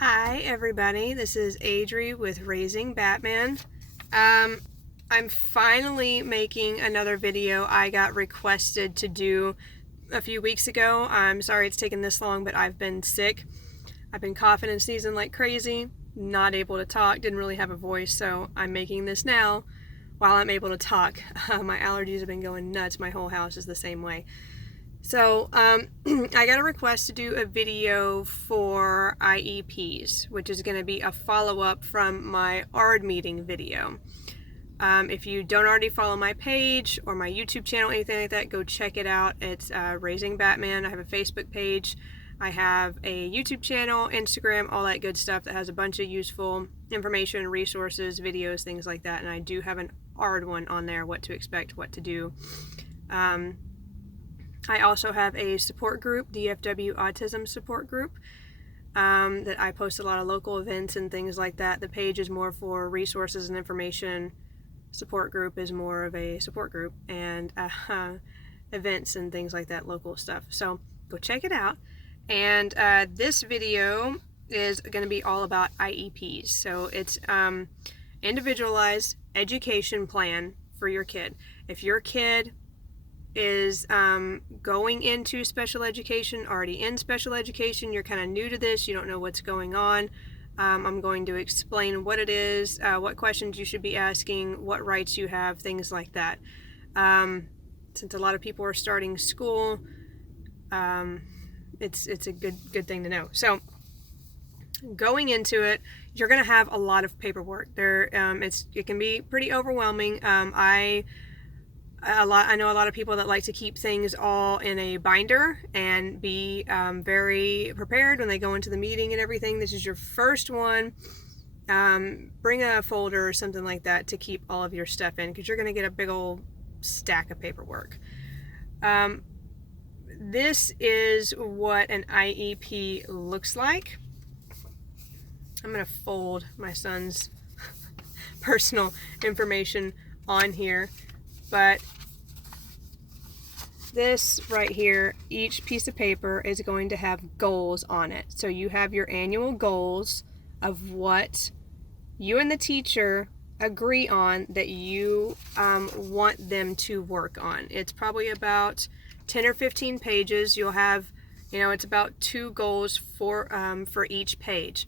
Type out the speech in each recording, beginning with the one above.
Hi everybody, this is Adri with Raising Batman. I'm finally making another video I got requested to do a few weeks ago. I'm sorry it's taken this long, but I've been sick. I've been coughing and sneezing like crazy, not able to talk, didn't really have a voice, so I'm making this now while I'm able to talk. My allergies have been going nuts, my whole house is the same way. So I got a request to do a video for IEP'S, which is going to be a follow-up from my ARD meeting video. If you don't already follow my page or my YouTube channel, anything like that, go check it out. It's Raising Batman. I have a Facebook page. I have a YouTube channel, Instagram, all that good stuff that has a bunch of useful information, resources, videos, things like that. And I do have an ARD one on there, what to expect, what to do. I also have a support group, DFW Autism Support Group, that I post a lot of local events and things like that. The page is more for resources and information. Support group is more of a support group and events and things like that, local stuff. So go check it out. And this video is going to be all about IEPs. So it's individualized education plan for your kid. If your kid is going into special education, already in special education, you're kind of new to this, you don't know what's going on, I'm going to explain what it is, what questions you should be asking, what rights you have, things like that. Since a lot of people are starting school, it's a good thing to know. So going into it, you're going to have a lot of paperwork. It can be pretty overwhelming. I know a lot of people that like to keep things all in a binder and be very prepared when they go into the meeting and everything. This is your first one. Bring a folder or something like that to keep all of your stuff in, because you're going to get a big old stack of paperwork. This is what an IEP looks like. I'm going to fold my son's personal information on here. But this right here, each piece of paper is going to have goals on it. So you have your annual goals of what you and the teacher agree on that you want them to work on. It's probably about 10 or 15 pages. You'll have, it's about 2 goals for each page.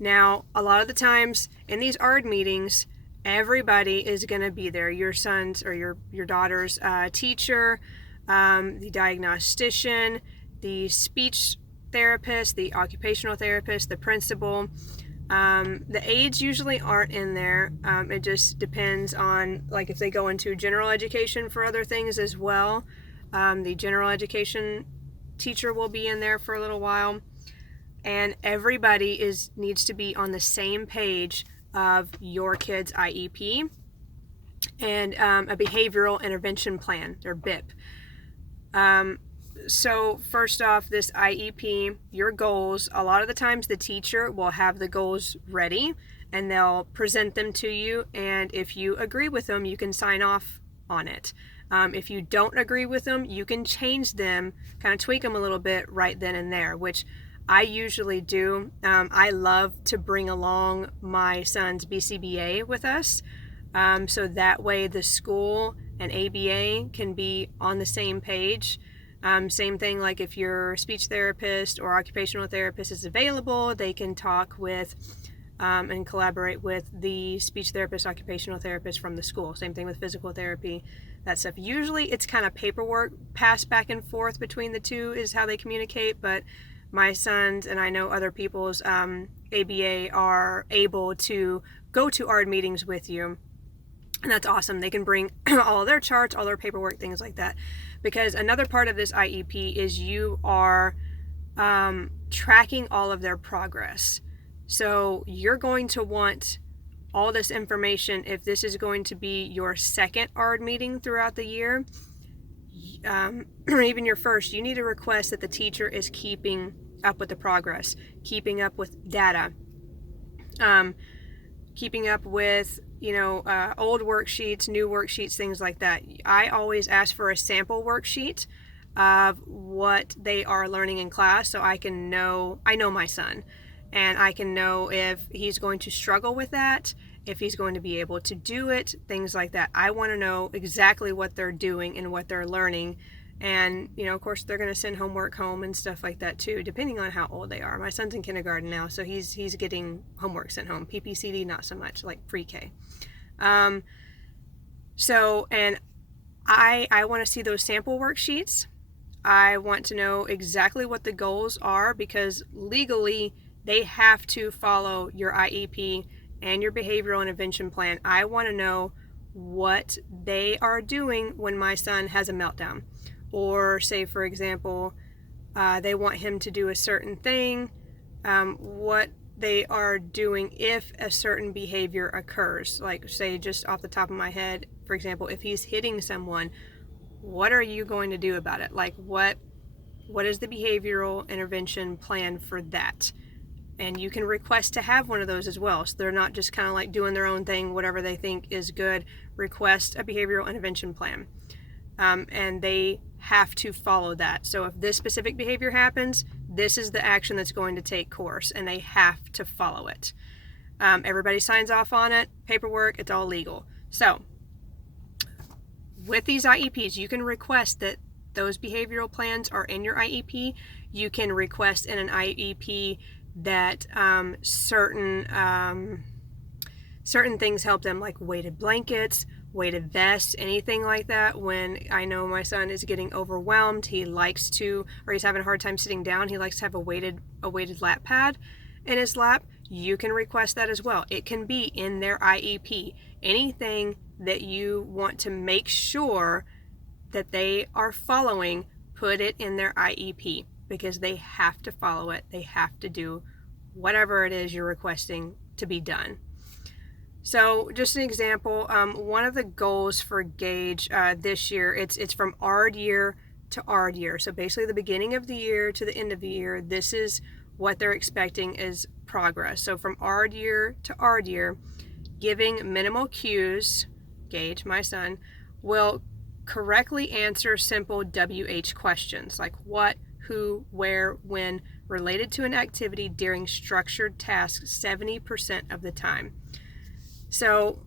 Now, a lot of the times in these ARD meetings, everybody is going to be there. Your son's or your daughter's teacher, the diagnostician, the speech therapist, the occupational therapist, the principal. The aides usually aren't in there. It just depends on, like, if they go into general education for other things as well. The general education teacher will be in there for a little while. And everybody needs to be on the same page of your kid's IEP and a behavioral intervention plan, or BIP. So first off, this IEP, your goals, a lot of the times the teacher will have the goals ready and they'll present them to you, and if you agree with them, you can sign off on it. If you don't agree with them, you can change them, kind of tweak them a little bit right then and there, which I usually do. I love to bring along my son's BCBA with us, so that way the school and ABA can be on the same page. Same thing, like if your speech therapist or occupational therapist is available, they can talk with and collaborate with the speech therapist, occupational therapist from the school. Same thing with physical therapy, that stuff. Usually it's kind of paperwork passed back and forth between the two is how they communicate, but my sons, and I know other people's ABA, are able to go to ARD meetings with you. And that's awesome. They can bring all their charts, all their paperwork, things like that. Because another part of this IEP is you are tracking all of their progress. So you're going to want all this information if this is going to be your second ARD meeting throughout the year. Or even your first, you need to request that the teacher is keeping up with the progress, keeping up with data, keeping up with, old worksheets, new worksheets, things like that. I always ask for a sample worksheet of what they are learning in class so I know my son. and I can know if he's going to struggle with that, if he's going to be able to do it, things like that. I want to know exactly what they're doing and what they're learning. And, you know, of course, they're going to send homework home and stuff like that too, depending on how old they are. My son's in kindergarten now, so he's getting homework sent home. PPCD, not so much, like pre-K. So, and I want to see those sample worksheets. I want to know exactly what the goals are, because legally they have to follow your IEP and your behavioral intervention plan. I want to know what they are doing when my son has a meltdown. Or say, for example, they want him to do a certain thing, what they are doing if a certain behavior occurs. Like, say, just off the top of my head, for example, if he's hitting someone, what are you going to do about it? Like, what is the behavioral intervention plan for that? And you can request to have one of those as well, so they're not just kind of like doing their own thing, whatever they think is good. Request a behavioral intervention plan, and they have to follow that. So if this specific behavior happens, this is the action that's going to take course, and they have to follow it. Everybody signs off on it, paperwork, it's all legal. So with these IEPs, you can request that those behavioral plans are in your IEP. You can request in an IEP that certain things help them, like weighted blankets, weighted vests, anything like that. When I know my son is getting overwhelmed, he likes to, or he's having a hard time sitting down, he likes to have a weighted lap pad in his lap. You can request that as well. It can be in their IEP. Anything that you want to make sure that they are following, put it in their IEP, because they have to follow it. They have to do whatever it is you're requesting to be done. So just an example, one of the goals for Gage this year, it's from ARD year to ARD year. So basically the beginning of the year to the end of the year, this is what they're expecting is progress. So from ARD year to ARD year, giving minimal cues, Gage, my son, will correctly answer simple WH questions like what, who, where, when, related to an activity during structured tasks 70% of the time. So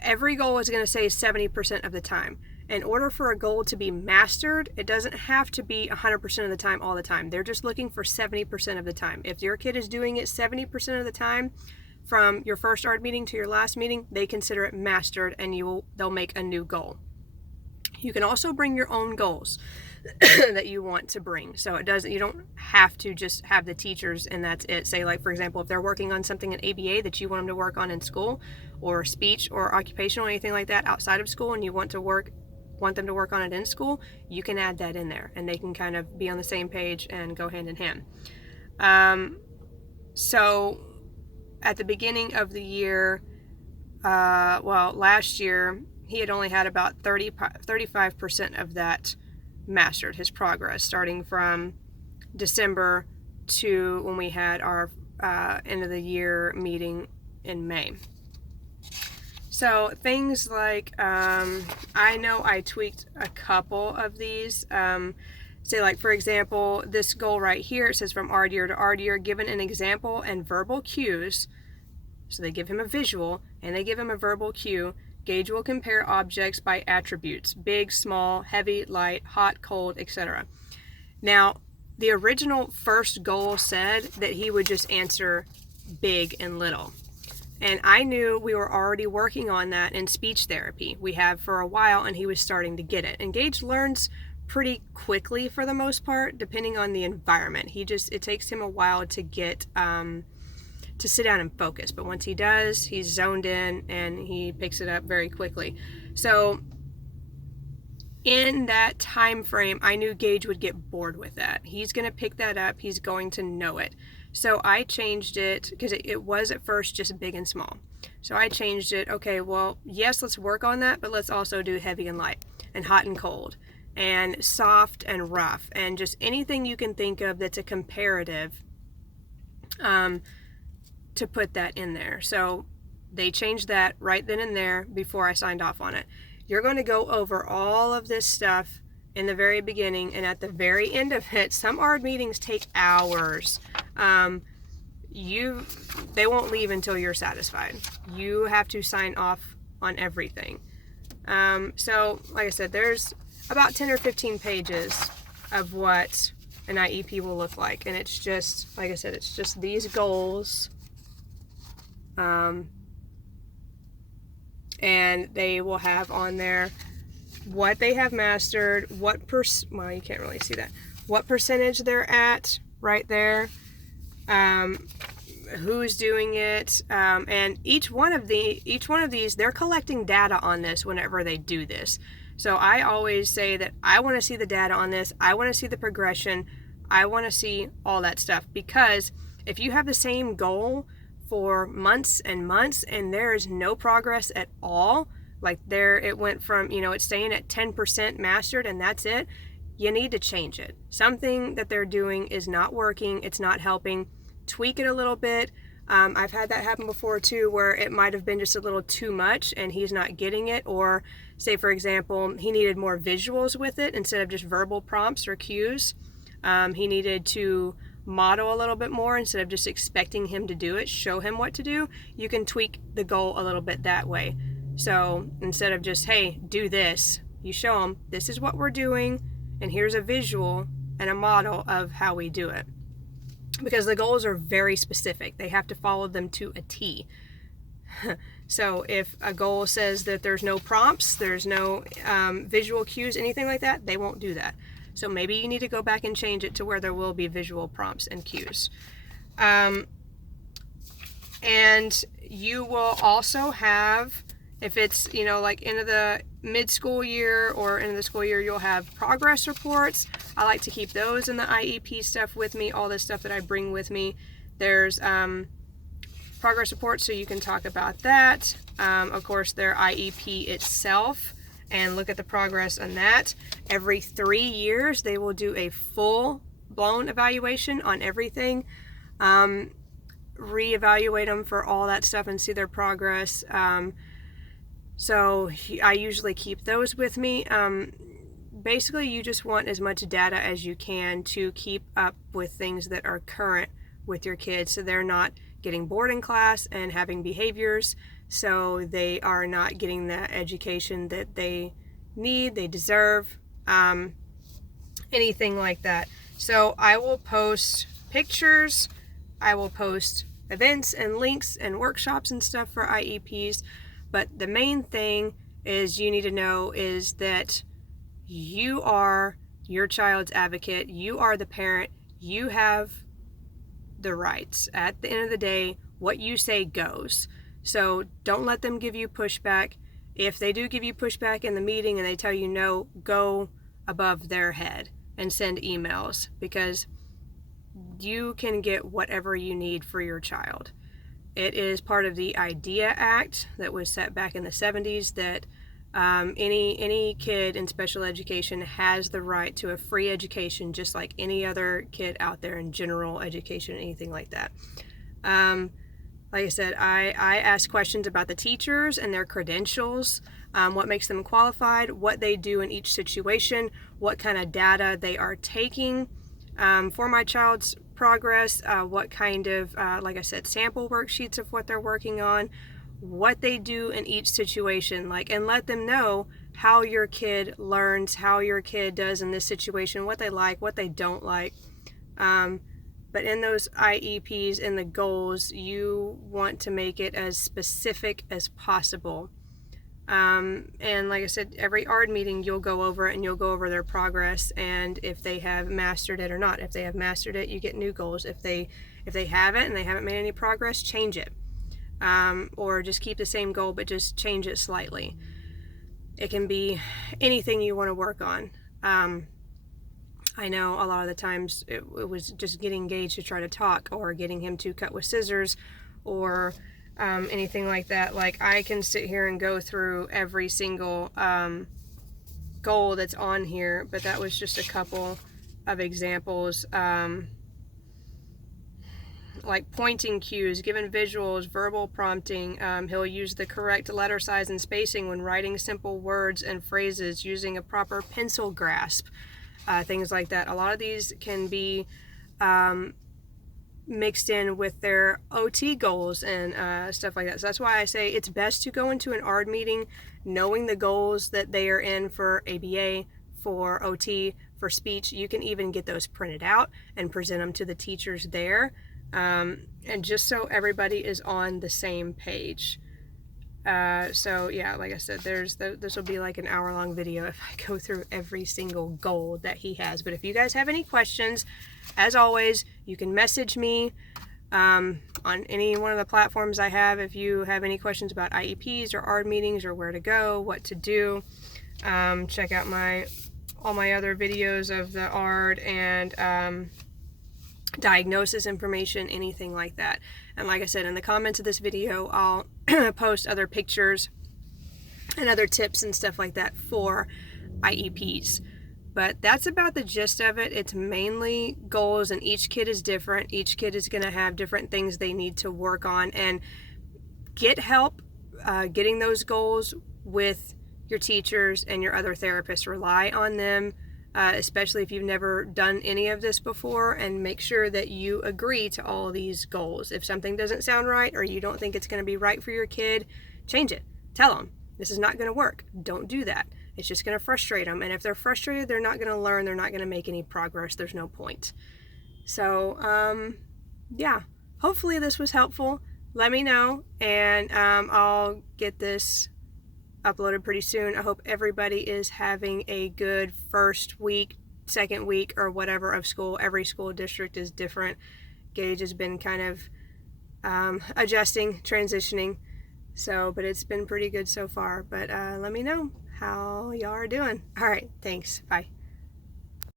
every goal is going to say 70% of the time. In order for a goal to be mastered, it doesn't have to be 100% of the time all the time. They're just looking for 70% of the time. If your kid is doing it 70% of the time, from your first ARD meeting to your last meeting, they consider it mastered, and they'll make a new goal. You can also bring your own goals that you want to bring. So you don't have to just have the teachers and that's it. Say, like, for example, if they're working on something in ABA that you want them to work on in school, or speech or occupational, anything like that outside of school, and you want them to work on it in school, you can add that in there, and they can kind of be on the same page and go hand in hand. So at the beginning of the year, last year, he had only had about 35% of that mastered, his progress, starting from December to when we had our end of the year meeting in May. So things like, I know I tweaked a couple of these. Say, like, for example, this goal right here, it says from ARD year to ARD year, given an example and verbal cues. So they give him a visual and they give him a verbal cue. Gage will compare objects by attributes: big, small, heavy, light, hot, cold, etc. Now, the original first goal said that he would just answer big and little. And I knew we were already working on that in speech therapy. We have for a while, and he was starting to get it. And Gage learns pretty quickly for the most part, depending on the environment. It takes him a while to get to sit down and focus, but once he does, he's zoned in and he picks it up very quickly. So in that time frame, I knew Gage would get bored with that. He's going to pick that up, he's going to know it. So I changed it, because it was at first just big and small. So I changed it. Okay, well, yes, let's work on that, but let's also do heavy and light, and hot and cold, and soft and rough, and just anything you can think of that's a comparative, to put that in there. So they changed that right then and there before I signed off on it. You're going to go over all of this stuff in the very beginning, and at the very end of it, some ARD meetings take hours. they won't leave until you're satisfied. You have to sign off on everything. So like I said, there's about 10 or 15 pages of what an IEP will look like, and it's just, like I said, it's just these goals, and they will have on there what they have mastered, well, you can't really see that, what percentage they're at right there, who's doing it, and each one of these, they're collecting data on this whenever they do this. So I always say that I want to see the data on this. I want to see the progression. I want to see all that stuff, because if you have the same goal for months and months and there is no progress at all, like it went from, it's staying at 10% mastered and that's it, you need to change it. Something that they're doing is not working. It's not helping. Tweak it a little bit. I've had that happen before too, where it might have been just a little too much and he's not getting it, or say for example he needed more visuals with it instead of just verbal prompts or cues. He needed to model a little bit more instead of just expecting him to do it. Show him what to do. You can tweak the goal a little bit that way. So instead of just, hey, do this, you show him this is what we're doing and here's a visual and a model of how we do it. Because the goals are very specific. They have to follow them to a T. So if a goal says that there's no prompts, there's no visual cues, anything like that, they won't do that. So maybe you need to go back and change it to where there will be visual prompts and cues. And you will also have, if it's, like into the mid-school year or into the school year, you'll have progress reports. I like to keep those in the IEP stuff with me, all this stuff that I bring with me. There's progress reports, so you can talk about that. Of course, their IEP itself, and look at the progress on that. Every 3 years, they will do a full-blown evaluation on everything. Reevaluate them for all that stuff and see their progress. So I usually keep those with me. Basically, you just want as much data as you can to keep up with things that are current with your kids, so they're not getting bored in class and having behaviors, so they are not getting the education that they need, they deserve, anything like that. So I will post pictures, I will post events and links and workshops and stuff for IEPs. But the main thing is you need to know is that you are your child's advocate. You are the parent. You have the rights. At the end of the day, what you say goes. So don't let them give you pushback. If they do give you pushback in the meeting and they tell you no, go above their head and send emails, because you can get whatever you need for your child. It is part of the IDEA Act that was set back in the 70s that any kid in special education has the right to a free education, just like any other kid out there in general education, anything like that. Like I said, I ask questions about the teachers and their credentials, what makes them qualified, what they do in each situation, what kind of data they are taking for my child's progress, what kind of, like I said, sample worksheets of what they're working on, what they do in each situation, and let them know how your kid learns, how your kid does in this situation, what they like, what they don't like. But in those IEPs and the goals, you want to make it as specific as possible. And like I said, every ARD meeting you'll go over it and you'll go over their progress and if they have mastered it or not. If they have mastered it, you get new goals. If they haven't and they haven't made any progress, change it. Or just keep the same goal but just change it slightly. It can be anything you want to work on. I know a lot of the times it was just getting Gage to try to talk, or getting him to cut with scissors, or anything like that. Like, I can sit here and go through every single goal that's on here, but that was just a couple of examples. Like pointing cues, given visuals, verbal prompting. He'll use the correct letter size and spacing when writing simple words and phrases, using a proper pencil grasp, things like that. A lot of these can be mixed in with their OT goals and stuff like that. So that's why I say it's best to go into an ARD meeting knowing the goals that they are in for ABA, for OT, for speech. You can even get those printed out and present them to the teachers there, and just so everybody is on the same page. So yeah, like I said, this will be like an hour-long video if I go through every single goal that he has. But if you guys have any questions, as always, you can message me on any one of the platforms I have. If you have any questions about IEPs or ARD meetings or where to go, what to do, check out all my other videos of the ARD and diagnosis information, anything like that. And like I said, in the comments of this video, I'll post other pictures and other tips and stuff like that for IEPs. But that's about the gist of it. It's mainly goals, and each kid is different. Each kid is going to have different things they need to work on, and get help getting those goals with your teachers and your other therapists. Rely on them, especially if you've never done any of this before, and make sure that you agree to all these goals. If something doesn't sound right or you don't think it's going to be right for your kid, change it. Tell them, this is not going to work. Don't do that. It's just going to frustrate them. And if they're frustrated, they're not going to learn. They're not going to make any progress. There's no point. So, yeah, hopefully this was helpful. Let me know, and I'll get this uploaded pretty soon. I hope everybody is having a good first week, second week, or whatever of school. Every school district is different. Gage has been kind of adjusting, transitioning. So, but it's been pretty good so far. But let me know how y'all are doing. All right, thanks. Bye.